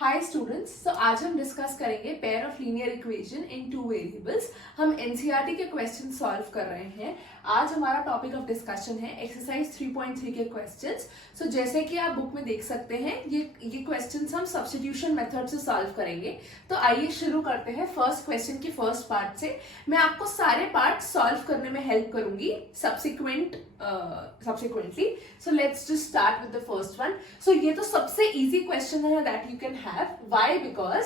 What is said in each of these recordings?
Hi students, तो आज हम डिस्कस करेंगे pair of linear equation in two variables. हम एनसीईआरटी के क्वेश्चन सॉल्व कर रहे हैं। आज हमारा टॉपिक ऑफ डिस्कशन है एक्सरसाइज 3.3 के क्वेश्चंस। सो जैसे कि आप बुक में देख सकते हैं, ये क्वेश्चंस हम सब्स्टिट्यूशन मेथड से सॉल्व करेंगे। तो आइए शुरू करते हैं फर्स्ट क्वेश्चन की फर्स्ट पार्ट से। मैं आपको सारे पार्ट सॉल्व करने में हेल्प करूंगी subsequently. So let's just start with the first one. So ये तो सबसे इजी क्वेश्चन है that you can have. Why? Because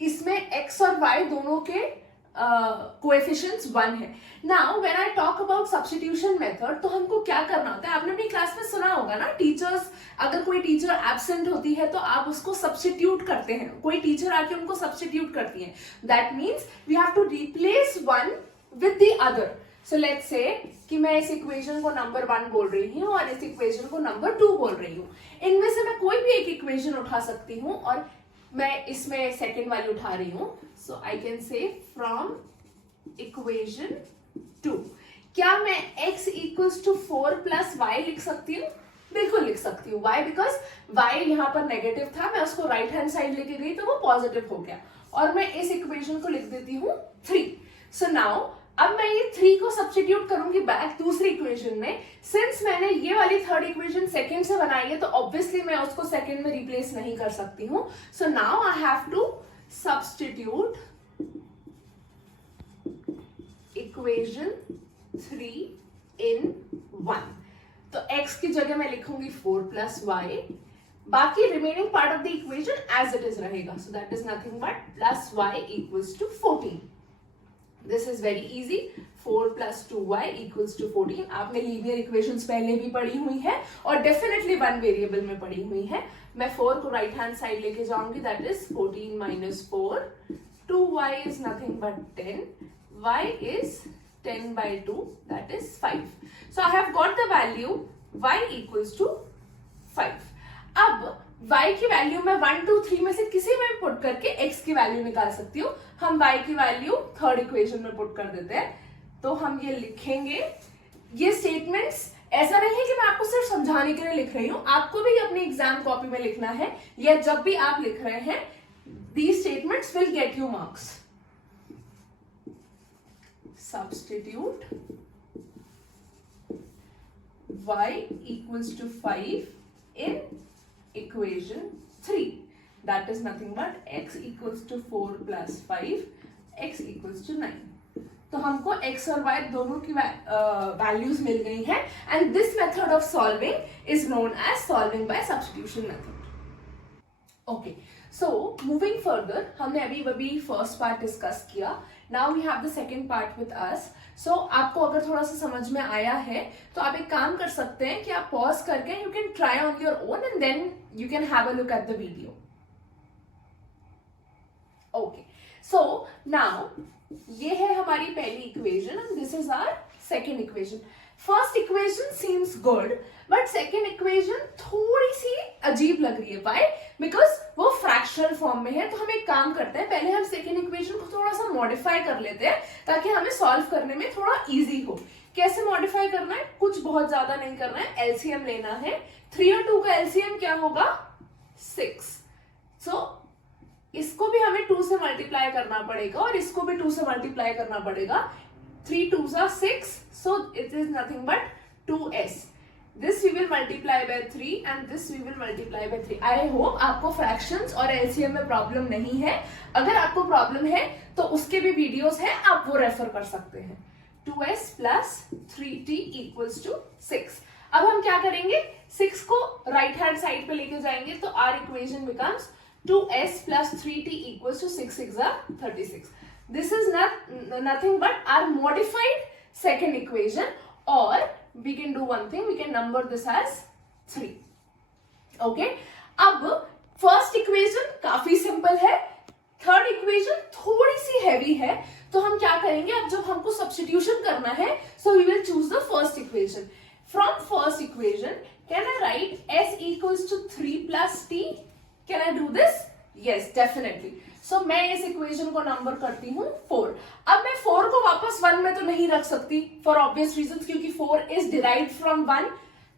इसमें x और y दोनों के कोएफिशिएंट्स 1 है। Now when I talk about substitution method, तो हमको क्या करना होता है? आपने अपनी क्लास में सुना होगा ना, टीचर्स, अगर कोई टीचर एब्सेंट होती है तो आप उसको सब्स्टिट्यूट करते हैं। कोई टीचर आके उनको सब्स्टिट्यूट करती है। That means we have to replace one with the other. So let's say कि मैं इस इक्वेशन को नंबर 1 बोल रही हूँ और इस इक्वेशन को नंबर 2 बोल रही हूँ। इनमें से मैं कोई भी एक इक्वेशन उठा सकती हूँ और मैं इसमें सेकेंड वाली उठा रही हूँ। So I can say from equation 2, क्या मैं x equals to 4 plus y लिख सकती हूँ? बिल्कुल लिख सकती हूँ। Why? बिकॉज y यहाँ पर नेगेटिव था, मैं उसको राइट हैंड साइड लेके गई तो वो पॉजिटिव हो गया और मैं इस इक्वेशन को लिख देती हूँ 3। सो नाउ अब मैं ये 3 को सब्स्टिट्यूट करूंगी बैक दूसरी इक्वेशन में। सिंस मैंने ये वाली थर्ड इक्वेशन सेकंड से बनाई है तो ऑब्वियसली मैं उसको सेकंड में रिप्लेस नहीं कर सकती हूँ। So now I have to substitute equation 3 in 1। तो x की जगह मैं लिखूंगी 4 प्लस y, बाकी remaining part of the equation as it is रहेगा। So that is nothing but plus y equals to 14। This is very easy. 4 plus 2y equals to 14। आपने linear equations पहले भी पढ़ी हुई है और डेफिनेटली वन वेरिएबल में पढ़ी हुई है। मैं 4 को राइट हैंड साइड लेके जाऊंगी, that is 14 minus 4। 2y is nothing but 10, y is 10 by 2, that is 5. So I have got the value y equals to 5. अब y की वैल्यू मैं 1, 2, 3 में से किसी में भी पुट करके x की वैल्यू निकाल सकती हूँ। हम y की वैल्यू थर्ड इक्वेशन में पुट कर देते हैं। तो हम ये लिखेंगे, ये स्टेटमेंट्स ऐसा नहीं है कि मैं आपको सिर्फ समझाने के लिए लिख रही हूँ, आपको भी अपनी एग्जाम कॉपी में लिखना है या जब भी आप लिख रहे हैं। these statements will get you marks. Substitute y equals to 5 in equation 3. That is nothing but x equals to 4 plus 5, x equals to 9. तो हमको x और y दोनों की वैल्यूज मिल गई हैं and this method of solving is known as solving by substitution method. Okay, so moving further, हमने अभी फर्स्ट पार्ट डिस्कस किया। Now we have the second part with us. So आपको अगर थोड़ा सा समझ में आया है तो आप एक काम कर सकते हैं कि आप पॉज करके you can try on your own and then you can have a look at the video. Okay, so now ये है हमारी पहली equation and this is our second equation. First equation seems good but second equation थोड़ी सी अजीब लग रही है। व्हाई? बिकॉज वो फ्रैक्शनल फॉर्म में है। तो हम एक काम करते हैं, पहले हम सेकेंड इक्वेशन को थोड़ा सा मॉडिफाई कर लेते हैं ताकि हमें सॉल्व करने में थोड़ा इजी हो। कैसे मॉडिफाई करना है? कुछ बहुत ज्यादा नहीं करना है, एलसीएम लेना है। 3 और 2 का एलसीएम क्या होगा? 6। सो इसको भी हमें 2 से मल्टीप्लाई करना पड़ेगा और इसको भी 2 से मल्टीप्लाई करना पड़ेगा। 3 2s are 6, so it is nothing but 2s. This we will multiply by 3 and this we will multiply by 3. I hope आपको फ्रैक्शंस और एलसीएम में प्रॉब्लम नहीं है। अगर आपको प्रॉब्लम है तो उसके भी वीडियोस हैं, आप वो रेफर कर सकते हैं। 2s plus 3t equals to 6. अब हम क्या करेंगे? 6 को राइट हैंड साइड पे लेके जाएंगे तो our equation becomes 2s plus 3t equals to 6 6 are 36. This is nothing but our modified second equation, or we can do one thing, we can number this as 3. Okay, अब first equation काफी simple है, third equation थोड़ी सी heavy है। तो हम क्या करेंगे, अब जब हमको substitution करना है, so we will choose the first equation. From first equation, can I write s equals to 3 plus t? Can I do this? Yes, definitely. So मैं इस इक्वेशन को नंबर करती हूँ 4। अब मैं 4 को वापस 1 में तो नहीं रख सकती फॉर ऑब्वियस रीजंस, क्योंकि 4 इज डिराइव्ड फ्रॉम 1।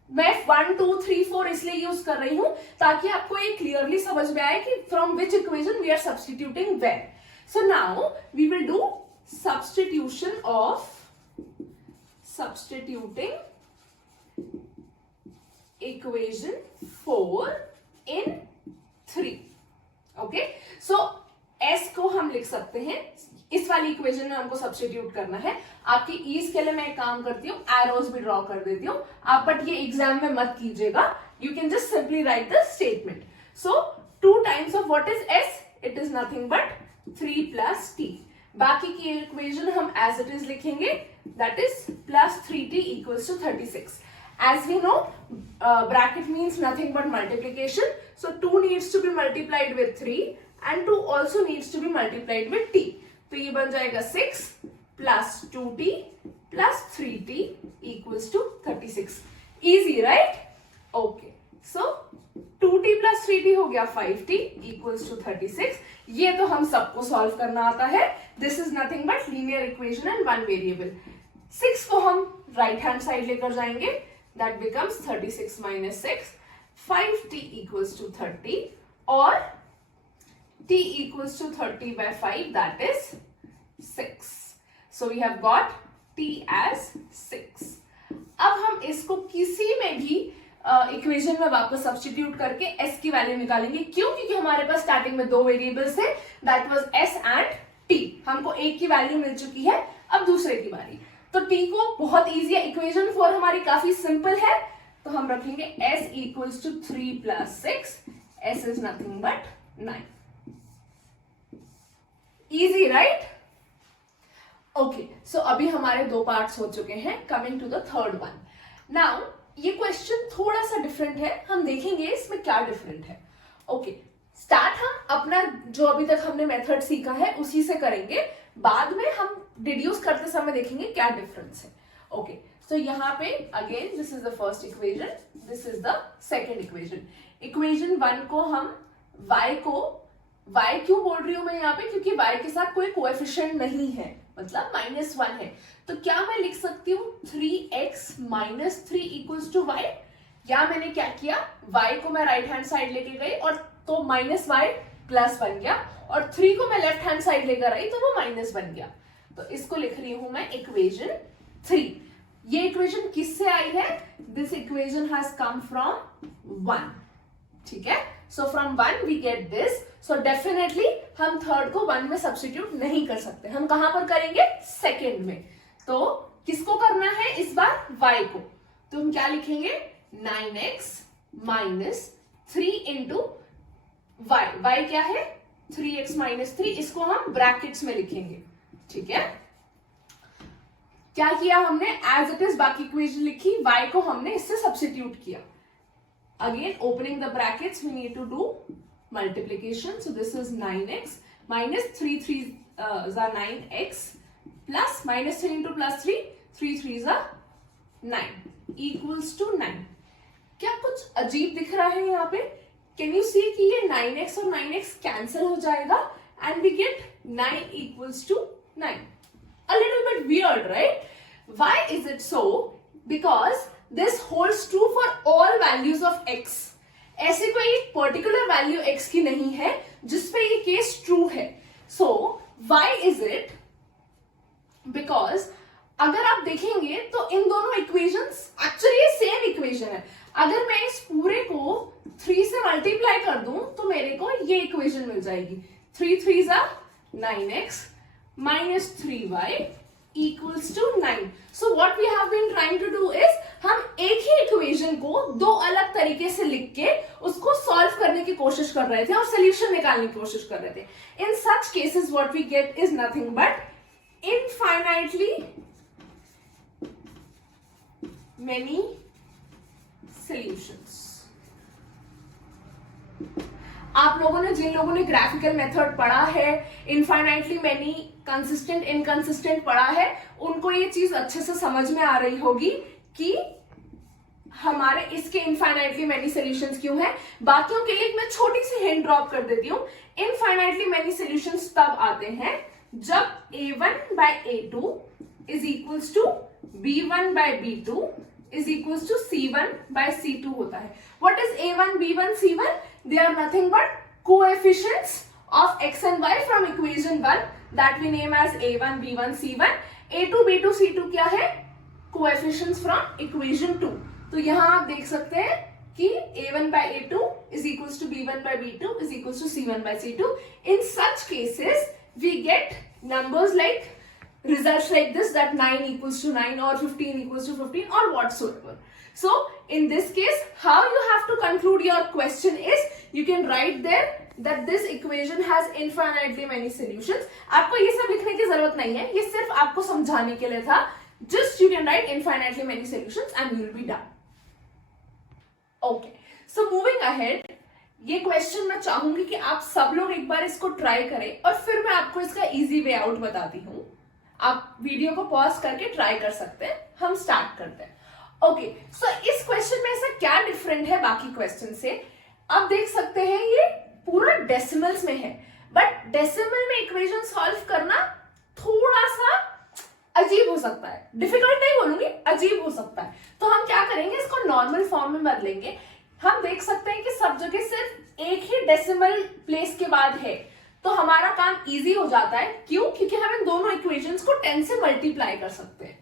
मैं 1 2 3 4 इसलिए यूज कर रही हूं ताकि आपको ये क्लियरली समझ में आए कि from which equation we are substituting where. So now we will do substituting equation 4 in 3. Okay, so s को हम लिख सकते हैं, इस वाली इक्वेशन में हमको सब्स्टिट्यूट करना है. आपकी ईज के लिए मैं एक काम करती हूँ, एरोज भी ड्रॉ कर देती हूँ आप, बट ये एग्जाम में मत कीजिएगा. You can just simply write the statement. So 2 times of what is s? It is nothing but 3 plus t. बाकी की इक्वेशन हम एज इट इज लिखेंगे, that is plus 3t equals to 36. As we know, bracket means nothing but multiplication. So 2 needs to be multiplied with 3 and 2 also needs to be multiplied with t. तो ये बन जाएगा 6 plus 2t plus 3t equals to 36. Easy, right? Okay. So 2t plus 3t हो गया 5t equals to 36. ये तो हम सबको सॉल्व करना आता है. This is nothing but linear equation and one variable. 6 को हम राइट हैंड साइड लेकर जाएंगे. That becomes 36 minus 6. 5t equals to 30 or t equals to 30 by 5, that is 6. So we have got t as 6. अब हम इसको किसी में भी इक्वेशन में वापस सब्स्टिट्यूट करके s की वैल्यू निकालेंगे. क्यों? क्योंकि हमारे पास स्टार्टिंग में 2 वेरिएबल्स है, that was s and t. हमको एक की वैल्यू मिल चुकी है, अब दूसरे की बारी. तो t को बहुत इजी है. इक्वेशन 4 हमारी काफी सिंपल है, तो हम रखेंगे s equals to 3 plus 6. s is nothing but 9. Easy, right? Okay, so अभी हमारे 2 पार्ट्स हो चुके हैं. Coming to the third one. Now ये क्वेश्चन थोड़ा सा डिफरेंट है, हम देखेंगे इसमें क्या डिफरेंट है. ओके, स्टार्ट हम अपना जो अभी तक हमने मेथड सीखा है उसी से करेंगे. बाद में हम डिड्यूस करते समय देखेंगे क्या डिफरेंस है. ओके, सो यहाँ पे again this is the first equation, this is the second equation. Equation 1 को हम y क्यों बोल रही हूं मैं यहाँ पे? क्योंकि y के साथ कोई कोएफिशिएंट नहीं है, मतलब -1 है. तो क्या मैं लिख सकती हूँ 3x minus 3 equals to y? या मैंने क्या किया, y को मैं राइट हैंड साइड लेके गई और तो -y प्लस बन गया, और 3 को मैं लेफ्ट हैंड साइड लेकर आई तो वो माइनस बन गया. तो इसको लिख रही हूं मैं इक्वेशन 3. ये इक्वेशन किससे आई है? This equation has come from 1. ठीक है, so from 1 we get this. So definitely हम थर्ड को 1 में सब्स्टिट्यूट नहीं कर सकते. हम कहां पर करेंगे? सेकेंड में. तो किसको करना है इस बार? y को. तो हम क्या लिखेंगे? 9x minus 3 into y. y क्या है? 3x minus 3. इसको हम ब्रैकेट्स में लिखेंगे. ठीक है, क्या किया हमने? एज इट इज बाकी इक्वेशन लिखी, y को हमने इससे सब्स्टिट्यूट किया. Again opening the brackets, we need to do multiplication. So this is 9x minus 3 is 9x plus minus 3 into plus 3, 3 3s are 9 equals to 9. क्या कुछ अजीब दिख रहा है यहाँ पे? Can you see कि ये 9x और 9x कैंसिल हो जाएगा and we get 9 equals to 9. A little bit weird, right? Why is it so? Because this holds true for all values of x. ऐसे कोई पर्टिकुलर वैल्यू x की नहीं है जिसपे ये केस ट्रू है. So why is it? Because अगर आप देखेंगे तो इन दोनों इक्वेशंस एक्चुअली ये सेम इक्वेशन है. अगर मैं इस पूरे को 3 से मल्टीप्लाई कर दूं तो मेरे को ये इक्वेशन मिल जाएगी. 3 3s are 9x minus 3y equals to 9. So what we have been trying to do is हम एक ही इक्वेशन को 2 अलग तरीके से लिख के उसको सॉल्व करने की कोशिश कर रहे थे और सोल्यूशन निकालने की कोशिश कर रहे थे. In such cases what we get is nothing but infinitely many solutions. आप लोगों ने, जिन लोगों ने ग्राफिकल मेथड पढ़ा है, इनफाइनाइटली मेनी, कंसिस्टेंट इनकंसिस्टेंट पढ़ा है, उनको ये चीज अच्छे से समझ में आ रही होगी कि हमारे इसके इनफाइनाइटली मेनी सॉल्यूशंस क्यों हैं. बाकियों के लिए मैं छोटी सी हिंट ड्रॉप कर देती हूं. इनफाइनाइटली मेनी सॉल्यूशंस तब आते हैं जब a1 by a2 is equals to b1 by b2 is equals to C1 by C2 होता है. What is A1, B1, C1? They are nothing but coefficients of x and y from equation 1 that we name as A1, B1, C1. A2, B2, C2 क्या है? Coefficients from equation 2. तो यहाँ आप देख सकते हैं कि A1 by A2 is equals to B1 by B2 is equals to C1 by C2. In such cases, we get numbers like results like this, that 9 equals to 9 or 15 equals to 15 or whatsoever. So in this case, how you have to conclude your question is, you can write there that this equation has infinitely many solutions. आपको ये सब लिखने की जरूरत नहीं है, ये सिर्फ आपको समझाने के लिए था. Just you can write infinitely many solutions and you will be done. Okay, so moving ahead, ये क्वेश्चन मैं चाहूंगी कि आप सब लोग एक बार इसको ट्राई करें और फिर मैं आपको इसका इजी वे आउट बताती हूँ. आप वीडियो को पॉज करके ट्राई कर सकते हैं. हम स्टार्ट करते हैं. ओके, सो इस क्वेश्चन में ऐसा क्या डिफरेंट है बाकी क्वेश्चन से? आप देख सकते हैं ये पूरा डेसिमल्स में है, बट डेसिमल में इक्वेशन सॉल्व करना थोड़ा सा अजीब हो सकता है. डिफिकल्ट नहीं बोलूंगी, अजीब हो सकता है. तो हम क्या करेंगे, इसको नॉर्मल फॉर्म में बदलेंगे. हम देख सकते हैं कि सब जगह सिर्फ एक ही डेसिमल प्लेस के बाद है, तो हमारा काम इजी हो जाता है. क्यों? क्योंकि हम इन दोनों इक्वेशंस को 10 से मल्टीप्लाई कर सकते हैं.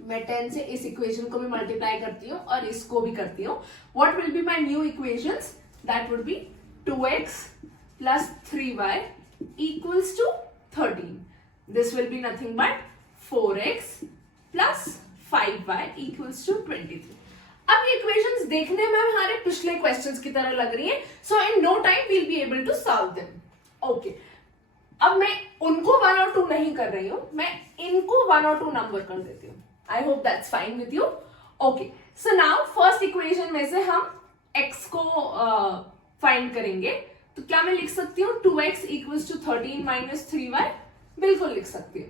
मैं 10 से इस इक्वेशन को भी मल्टीप्लाई करती हूँ और इसको भी करती हूँ. What will be my new equations? That would be 2x plus 3y equals to 13. This will be nothing but 4x plus 5y equals to 23. अब ये इक्वेशंस देखने में हमारे पिछले क्वेश्चंस की तरह लग रही हैं, so in no time we'll be able to solve them. Okay, अब मैं उनको 1 और 2 नहीं कर रही हूं, मैं इनको 1 और 2 नंबर कर देती हूँ. I hope that's fine with you. Okay, so now first equation में से हम x को फाइंड करेंगे. तो क्या मैं लिख सकती हूँ 2x equals to 13 minus 3y? बिल्कुल लिख सकती हूँ.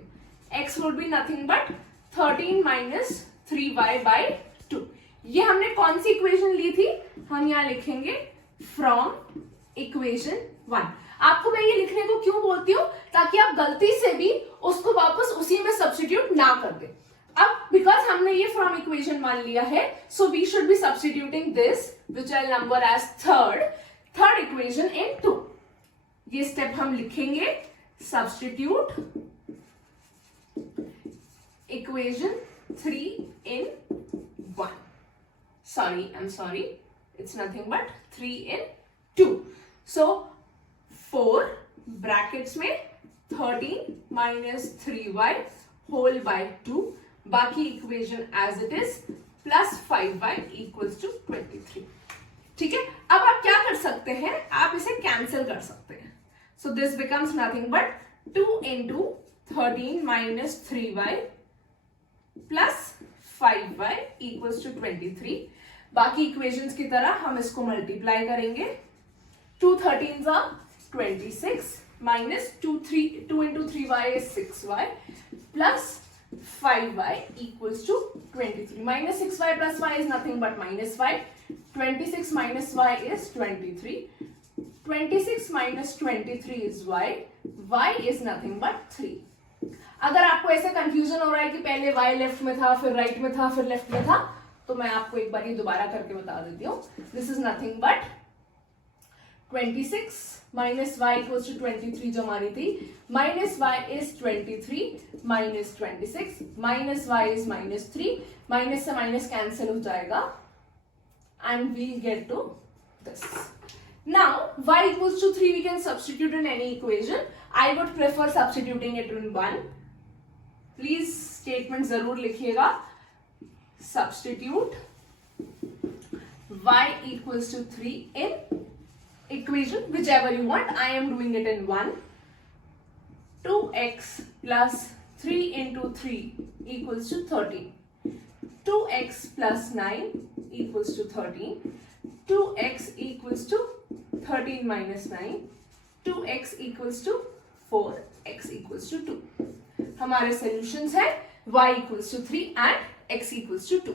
x would be nothing but 13 minus 3y by 2. ये हमने कौन सी इक्वेशन ली थी? हम यहाँ लिखेंगे फ्रॉम इक्वेशन 1. आपको मैं ये लिखने को क्यों बोलती हूँ? ताकि आप गलती से भी उसको वापस उसी में सब्स्टिट्यूट ना कर दे. अब बिकॉज हमने ये फ्रॉम इक्वेशन 1 लिया है, so we should be substituting this which I number as third equation in 2. ये स्टेप हम लिखेंगे, substitute equation 3 in 1. I'm sorry, it's nothing but 3 in 2. So 4 brackets में 13 minus 3y whole by 2, बाकी equation as it is plus 5y equals to 23. ठीक है, अब आप क्या कर सकते हैं, आप इसे कैंसिल कर सकते हैं. So this becomes nothing but 2 into 13 minus 3y plus 5y equals to 23. बाकी इक्वेशंस की तरह हम इसको मल्टीप्लाई करेंगे. 2 13s are 26 minus 2 into 3y is 6y plus 5y equals to 23. Minus 6y plus y is nothing but minus y. 26 minus y is 23. 26 minus 23 is y. y is nothing but 3. अगर आपको ऐसे confusion हो रहा है कि पहले y left में था, फिर राइट में था, फिर लेफ्ट में था, तो मैं आपको एक बार ये दोबारा करके बता देती हूँ. This is nothing but 26 minus y equals to 23 जो हमारी थी, minus y is 23 minus 26, minus y is minus 3, minus से माइनस कैंसिल हो जाएगा and we get to this. Now y equals to 3 we can substitute in any equation. I would prefer substituting it in 1. Please statement जरूर लिखिएगा. Substitute y equals to 3 in equation whichever you want. I am doing it in 1. 2x plus 3 into 3 equals to 13. 2x plus 9 equals to 13. 2x equals to 13 minus 9. 2x equals to 4. x equals to 2. हमारे solutions है y equals to 3 and x equals to 2.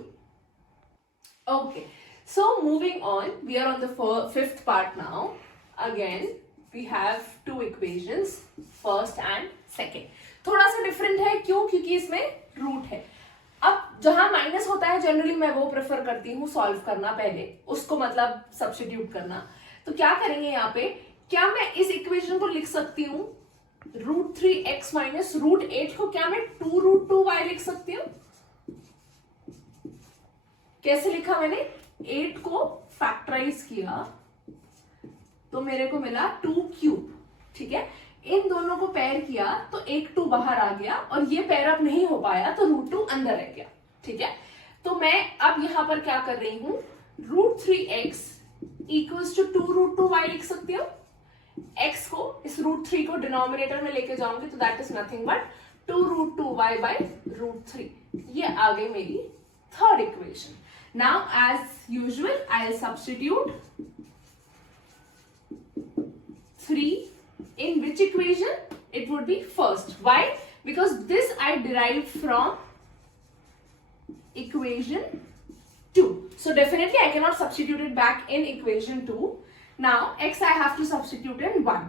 Okay, so moving on, we are on the fifth part now. Again, we have two equations, first and second. थोड़ा सा different है, क्यों? क्योंकि इसमें root है. अब जहां माइनस होता है जनरली मैं वो प्रेफर करती हूँ सॉल्व करना, पहले उसको मतलब सब्स्टिट्यूट करना। तो क्या करेंगे यहाँ पे, क्या मैं इस इक्वेशन को लिख सकती हूँ √3x माइनस √8 को क्या मैं 2√2y लिख सकती हूँ? कैसे लिखा मैंने, 8 को फैक्टराइज किया तो मेरे को मिला 2³ ठीक है। इन दोनों को पेयर किया तो एक 2 बाहर आ गया और ये पेयर अप नहीं हो पाया तो √2 अंदर रह गया ठीक है। तो मैं अब यहां पर क्या कर रही हूं, √3x इक्वल्स टू 2√2y लिख सकती हूँ। x को, इस √3 को डिनोमिनेटर में लेके जाऊंगी तो that is nothing but 2√2y by √3। ये आ गई मेरी third equation. Now as usual I will substitute 3 in which equation? It would be first. Why? Because this I derived from equation 2. So definitely I cannot substitute it back in equation 2. Now x I have to substitute in 1.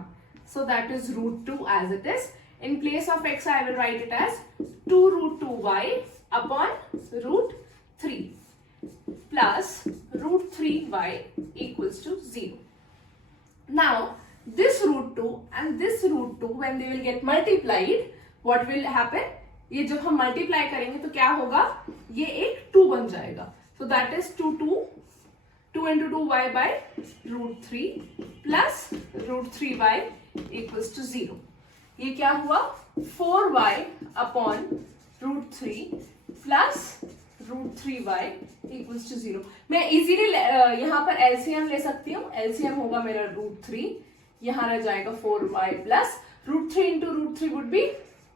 So that is √2 as it is. In place of x I will write it as 2√2y upon √3 plus √3y equals to 0. Now this √2 and this √2 when they will get multiplied, what will happen? ये जब हम multiply करेंगे तो क्या होगा, ये एक 2 बन जाएगा। So that is 2 into 2y by √3 plus √3y equals to 0. ये क्या हुआ, 4y upon √3 plus √3y equals to 0. मैं इजीली यहाँ पर एलसीएम ले सकती हूँ। एलसीएम होगा मेरा √3, यहां रह जाएगा 4y plus √3 into √3 would be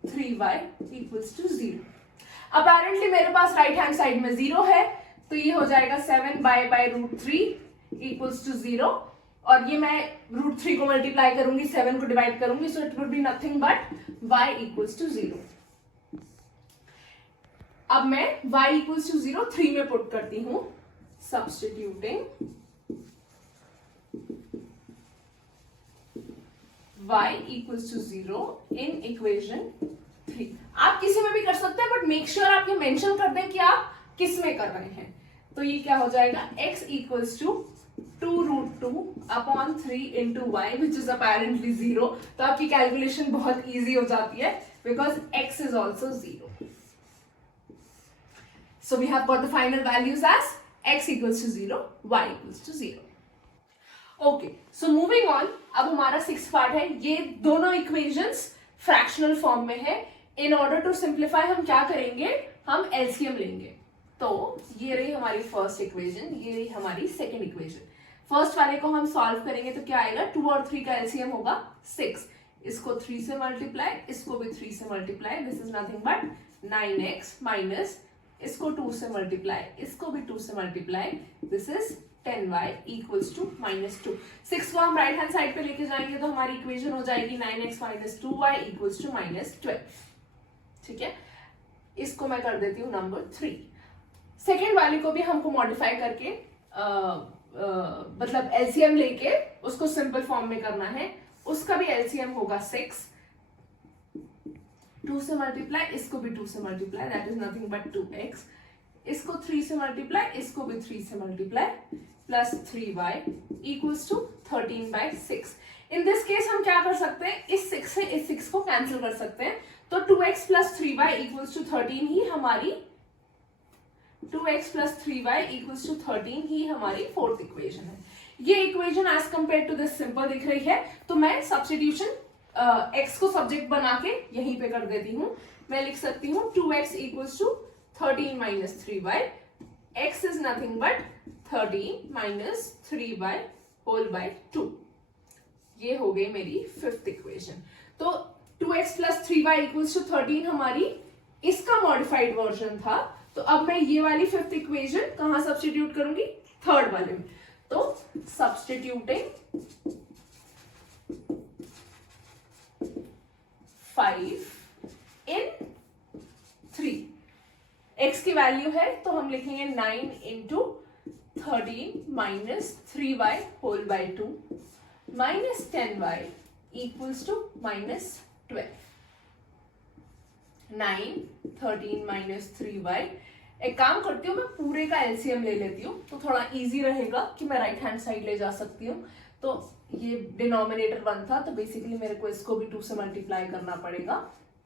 3y equals to 0. Apparently मेरे पास राइट हैंड साइड में 0 है तो ये हो जाएगा 7y by √3 equals to 0 और ये मैं √3 को मल्टीप्लाई करूंगी, 7 को डिवाइड करूंगी, so it would be nothing but y equals to 0. अब मैं y equals to 0 3 में पुट करती हूं, substituting y equals to 0 in equation 3. आप किसी में भी कर सकते हैं बट मेक श्योर आप ये मेंशन कर दें कि आप किस में कर रहे हैं। तो ये क्या हो जाएगा, x equals to 2√2 upon 3 into y which is apparently 0. तो आपकी कैलकुलेशन बहुत इजी हो जाती है because x is also 0. So we have got the final values as x equals to 0, y equals to 0. Okay so moving on, अब हमारा 6th part है। ये दोनों इक्वेशंस फ्रैक्शनल फॉर्म में है। इन ऑर्डर टू सिंप्लीफाई हम क्या करेंगे, हम एलसीएम लेंगे। तो ये रही हमारी फर्स्ट इक्वेशन, ये रही हमारी सेकंड इक्वेशन। फर्स्ट वाले को हम सॉल्व करेंगे तो क्या आएगा, 2 और 3 का एलसीएम होगा 6। इसको 3 से मल्टीप्लाई, इसको भी 3 से multiply, this is nothing but 9x minus इसको 2 से मल्टीप्लाई, इसको भी 2 से multiply, this is 10y equals to -2. 6 को हम राइट हैंड साइड पे लेके जाएंगे तो हमारी इक्वेशन हो जाएगी 9x minus 2y equals to -12. ठीक है, इसको मैं कर देती हूँ नंबर 3। सेकेंड वाले को भी हमको मॉडिफाई करके मतलब एलसीएम लेके उसको सिंपल फॉर्म में करना है। उसका भी एलसीएम होगा 6, 2 से मल्टीप्लाई, इसको भी 2 से multiply, that is nothing but 2x, इसको 3 से मल्टीप्लाई, इसको भी 3 से multiply plus 3y equals to 13/6। In this case हम क्या कर सकते हैं, इस 6 से इस 6 को कैंसिल कर सकते हैं। तो 2x plus 3y equals to 13 ही हमारी 2x plus 3y equals to 13 ही हमारी फोर्थ इक्वेशन है। ये equation as compare to this simple दिख रही है तो मैं सब्स्टिट्यूशन x को सब्जेक्ट बना के यहीं पे कर देती हूँ। मैं लिख सकती हूँ 2x equals to 13 minus 3y, x is nothing but 13 minus 3y whole by 2. ये हो गई मेरी फिफ्थ इक्वेशन। तो 2x plus 3y equals to 13 हमारी इसका मॉडिफाइड वर्जन था। तो अब मैं ये वाली फिफ्थ इक्वेशन कहां सब्स्टिट्यूट करूंगी, थर्ड वाले में। तो सब्स्टिट्यूटिंग 5 in 3, x की वैल्यू है तो हम लिखेंगे 9 into 13 minus 3y whole by 2 minus 10y equals to minus 12. 9, 13 minus 3y एक काम करती हूँ, मैं पूरे का एलसीएम ले लेती हूँ तो थोड़ा इजी रहेगा कि मैं राइट हैंड साइड ले जा सकती हूँ. तो ये डिनोमिनेटर 1 था तो बेसिकली मेरे को इसको भी 2 से मल्टीप्लाई करना पड़ेगा,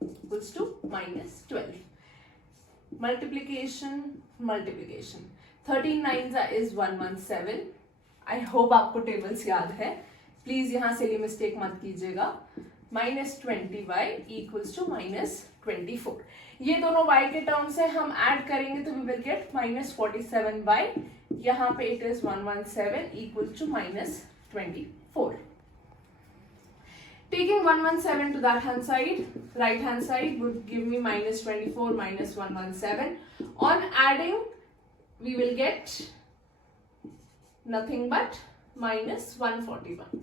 equals to -12. Multiplication 13 9 is 117. I hope आपको टेबल्स याद है, प्लीज यहाँ से मिस्टेक मत कीजिएगा. -20y equals to -24. ये दोनों y के टर्म से हम ऐड करेंगे तो वी विल गेट -47y. यहाँ पे it is 117 equal to -24. Taking 117 to that hand side, right hand side would give me -24 minus 117. On adding, we will get nothing but -141.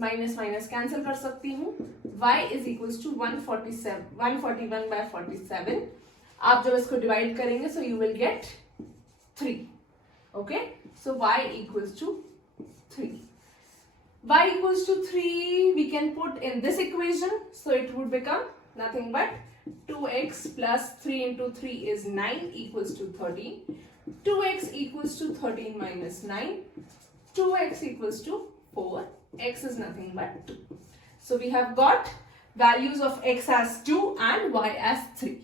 Minus minus cancel कर सकती हूँ. y is equals to 141 by 47. आप जब इसको divide करेंगे so you will get 3. Okay, so y equals to 3. Y equals to 3 we can put in this equation, so it would become nothing but 2x plus 3 into 3 is 9 equals to 13. 2x equals to 13 minus 9. 2x equals to 4. X is nothing but 2. So we have got values of x as 2 and y as 3.